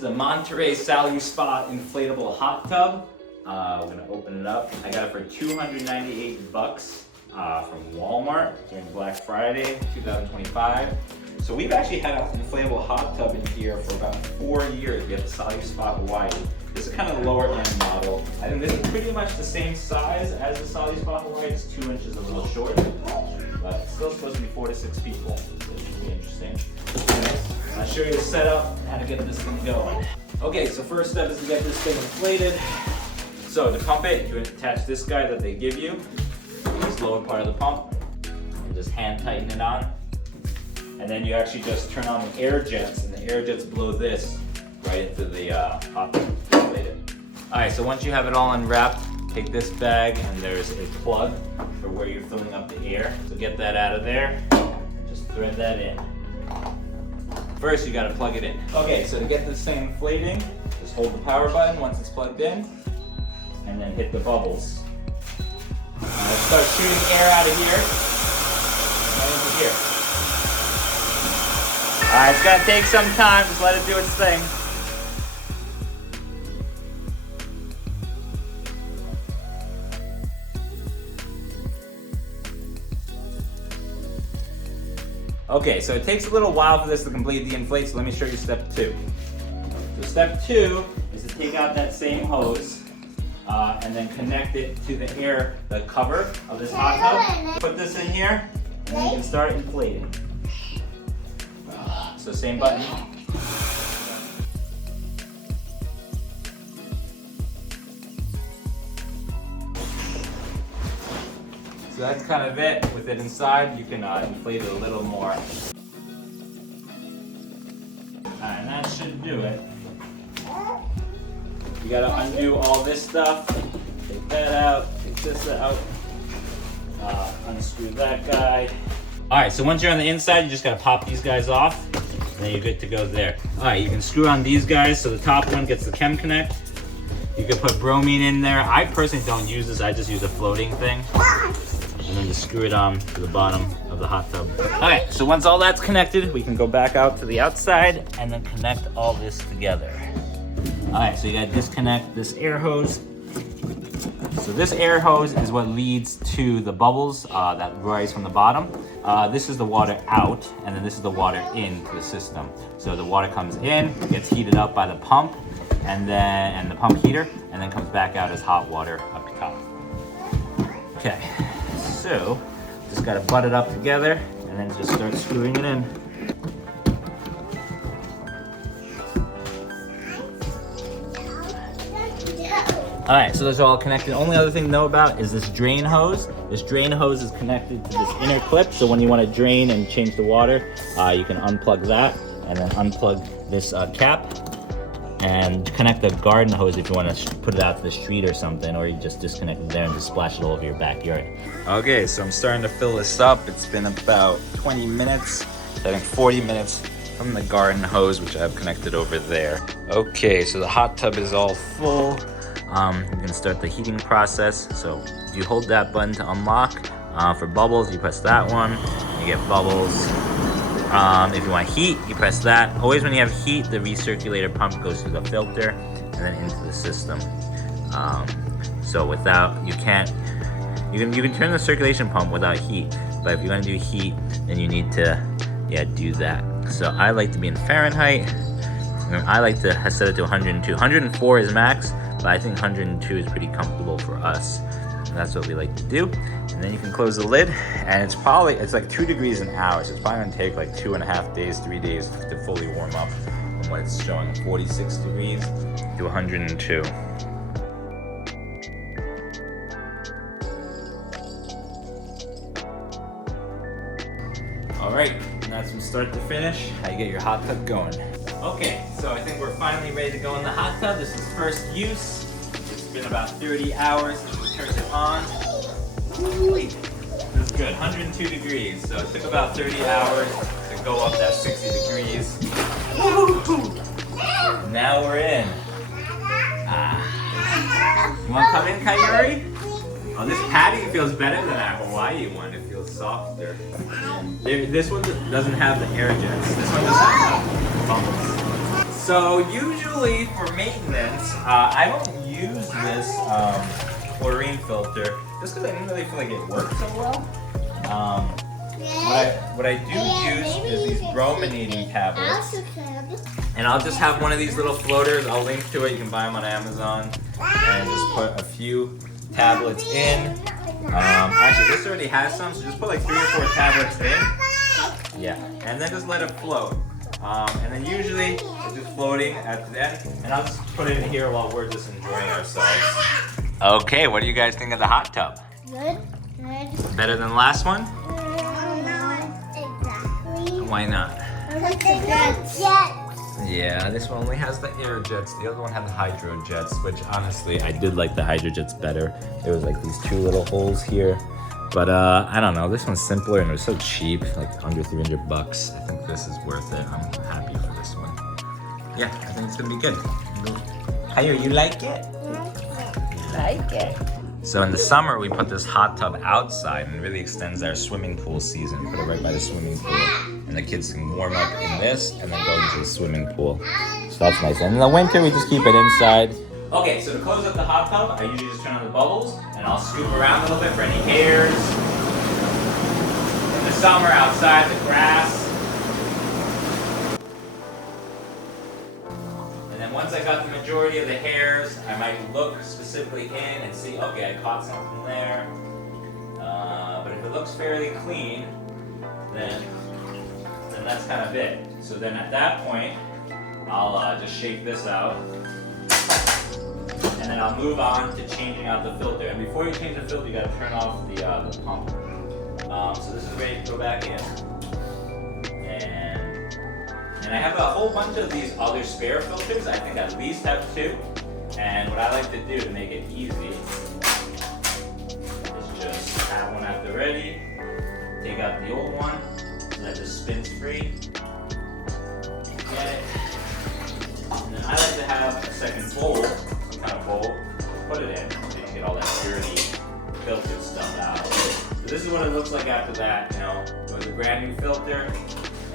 is the Monterey SaluSpa inflatable hot tub. We're gonna open it up. I got it for $298 from Walmart during Black Friday 2025. So we've actually had an inflatable hot tub in here for about 4 years. We have the SaluSpa Hawaii. This is kind of the lower end model. I think this is pretty much the same size as the SaluSpa Hawaii. It's 2 inches a little short, but it's still supposed to be 4 to 6 people. So it should be interesting. I'll show you the setup and how to get this thing going. Okay, so first step is to get this thing inflated. So to pump it, you attach this guy that they give you, this lower part of the pump, and just hand tighten it on. And then you actually just turn on the air jets, and the air jets blow this right into the hot tub. Alright, so once you have it all unwrapped, take this bag and there's a plug for where you're filling up the air. So get that out of there and just thread that in. First, you gotta plug it in. Okay, so to get this thing inflating, just hold the power button once it's plugged in, and then hit the bubbles. Let's start shooting air out of here, right into here. Alright, it's gonna take some time, just let it do its thing. Okay, so it takes a little while for this to complete the inflate, so let me show you step 2. So step 2 is to take out that same hose and then connect it to the cover of this hot tub. Put this in here, and then you can start inflating. So same button. So that's kind of it. With it inside, you can inflate it a little more. And that should do it. You gotta undo all this stuff. Take that out, take this out. Unscrew that guy. All right, so once you're on the inside, you just gotta pop these guys off, and then you're good to go there. All right, you can screw on these guys, so the top one gets the Chem Connect. You can put bromine in there. I personally don't use this, I just use a floating thing. And then just screw it on to the bottom of the hot tub. Okay, so once all that's connected, we can go back out to the outside and then connect all this together. All right, so you gotta disconnect this air hose. So this air hose is what leads to the bubbles that rise from the bottom. This is the water out, and then this is the water into the system. So the water comes in, gets heated up by the pump, and the pump heater, and then comes back out as hot water up top. Okay. So, just gotta butt it up together and then just start screwing it in. Alright, so those are all connected. Only other thing to know about is this drain hose. This drain hose is connected to this inner clip, so when you want to drain and change the water, you can unplug that and then unplug this cap. And connect the garden hose if you want to put it out to the street or something, or you just disconnect it there and just splash it all over your backyard. Okay, so I'm starting to fill this up. It's been about 20 minutes, I think 40 minutes from the garden hose, which I have connected over there. Okay, so the hot tub is all full. We're gonna start the heating process. So you hold that button to unlock. For bubbles, you press that one, you get bubbles. If you want heat, you press that. Always when you have heat, the recirculator pump goes through the filter and then into the system. So without, you can turn the circulation pump without heat, but if you're gonna do heat, then you need to, do that. So I like to be in Fahrenheit. I like to set it to 102. 104 is max, but I think 102 is pretty comfortable for us. And that's what we like to do. And then you can close the lid, and it's like 2 degrees an hour, so it's probably gonna take like 2.5 days, 3 days to fully warm up from what it's showing, 46 degrees to 102. All right, and that's from start to finish, how you get your hot tub going. Okay, so I think we're finally ready to go in the hot tub. This is first use. It's been about 30 hours since we turned it on. This is good, 102 degrees. So it took about 30 hours to go up that 60 degrees. Now we're in. You want to come in, Coyote? Oh, this padding feels better than our Hawaii one. It feels softer. This one doesn't have the air jets. This one doesn't have bubbles. So usually for maintenance, I don't use this chlorine filter just because I didn't really feel like it worked so well. What I do use is these brominating tablets. And I'll just have one of these little floaters. I'll link to it. You can buy them on Amazon. And just put a few tablets in. Actually, this already has some, so just put like 3 or 4 tablets in. Yeah, and then just let it float. And then usually it's just floating at the end. And I'll just put it in here while we're just enjoying ourselves. Okay, what do you guys think of the hot tub? Good. Good. Better than the last one? Not exactly. Why not? Jets. Yeah, this one only has the air jets. The other one had the hydro jets, which honestly, I did like the hydro jets better. There was like these 2 little holes here. But I don't know, this one's simpler and it was so cheap, like under 300 bucks. I think this is worth it. I'm happy for this one. Yeah, I think it's gonna be good. Hiya, you like it? You like it. So in the summer, we put this hot tub outside and it really extends our swimming pool season. Put it right by the swimming pool. And the kids can warm up in this and then go into the swimming pool. So that's nice. And in the winter, we just keep it inside. Okay, so to close up the hot tub, I usually just turn on the bubbles and I'll scoop around a little bit for any hairs. In the summer, outside, the grass. And then once I got the majority of the hairs, I might look specifically in and see, okay, I caught something there. But if it looks fairly clean, then that's kind of it. So then at that point, I'll just shake this out. And then I'll move on to changing out the filter. And before you change the filter, you gotta turn off the pump. So this is ready to go back in. And I have a whole bunch of these other spare filters. I think I at least have 2. And what I like to do to make it easy is just have one at the ready, take out the old one, so that just spins free. Get it. And then I like to have a second bowl, some kind of bowl, put it in so you can get all that dirty, filtered stuff out. So this is what it looks like after that. You know, it was a brand new filter,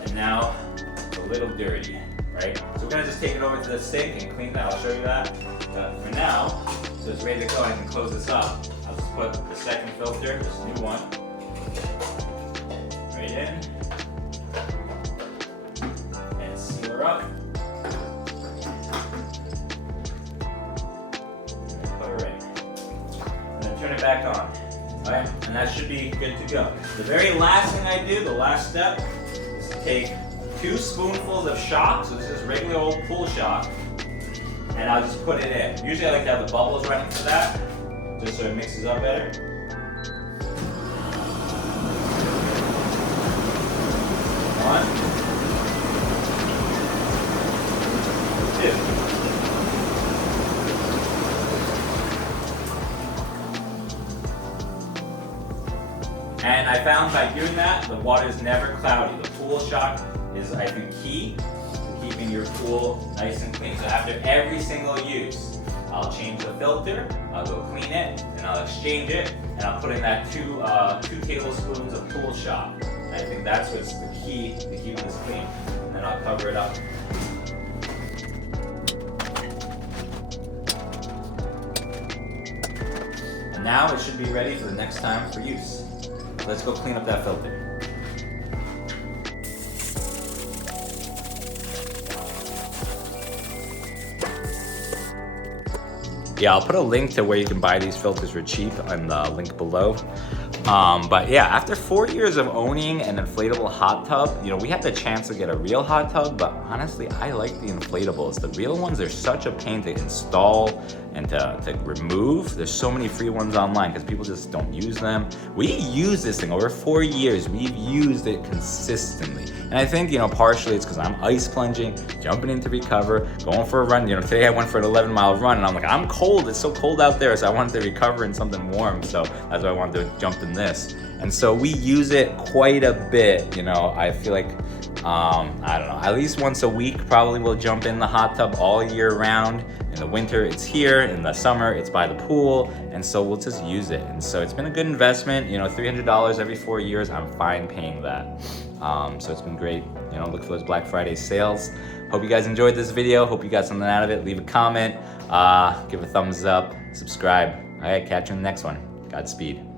and now it's a little dirty, right? So we're gonna just take it over to the sink and clean that. I'll show you that. But for now, so it's ready to go. I can close this up. I'll just put the second filter, this new one, right in, and seal her up. Turn it back on. Alright, and that should be good to go. The very last thing I do, the last step, is to take 2 spoonfuls of shock, so this is regular old pool shock, and I'll just put it in. Usually I like to have the bubbles running for that, just so it mixes up better. 1, 2. And I found by doing that, the water is never cloudy. The pool shock is, I think, key to keeping your pool nice and clean. So after every single use, I'll change the filter, I'll go clean it, and I'll exchange it, and I'll put in that 2 tablespoons of pool shock. And I think that's what's the key to keeping this clean. And then I'll cover it up. And now it should be ready for the next time for use. Let's go clean up that filter. Yeah, I'll put a link to where you can buy these filters for cheap in the link below. But yeah, after 4 years of owning an inflatable hot tub, you know, we had the chance to get a real hot tub, but honestly, I like the inflatables. The real ones are such a pain to install and to remove. There's so many free ones online because people just don't use them. We use this thing over 4 years. We've used it consistently. And I think, you know, partially it's because I'm ice plunging, jumping in to recover, going for a run. You know, today I went for an 11-mile run and I'm like, I'm cold. It's so cold out there. So I wanted to recover in something warm. So that's why I wanted to jump in this. And so we use it quite a bit. You know, I feel like, I don't know, at least once a week probably we'll jump in the hot tub all year round. In the winter, it's here. In the summer, it's by the pool. And so we'll just use it. And so it's been a good investment. You know, $300 every 4 years, I'm fine paying that. So it's been great. You know, look for those Black Friday sales. Hope you guys enjoyed this video. Hope you got something out of it. Leave a comment, give a thumbs up, subscribe. All right, catch you in the next one. Godspeed.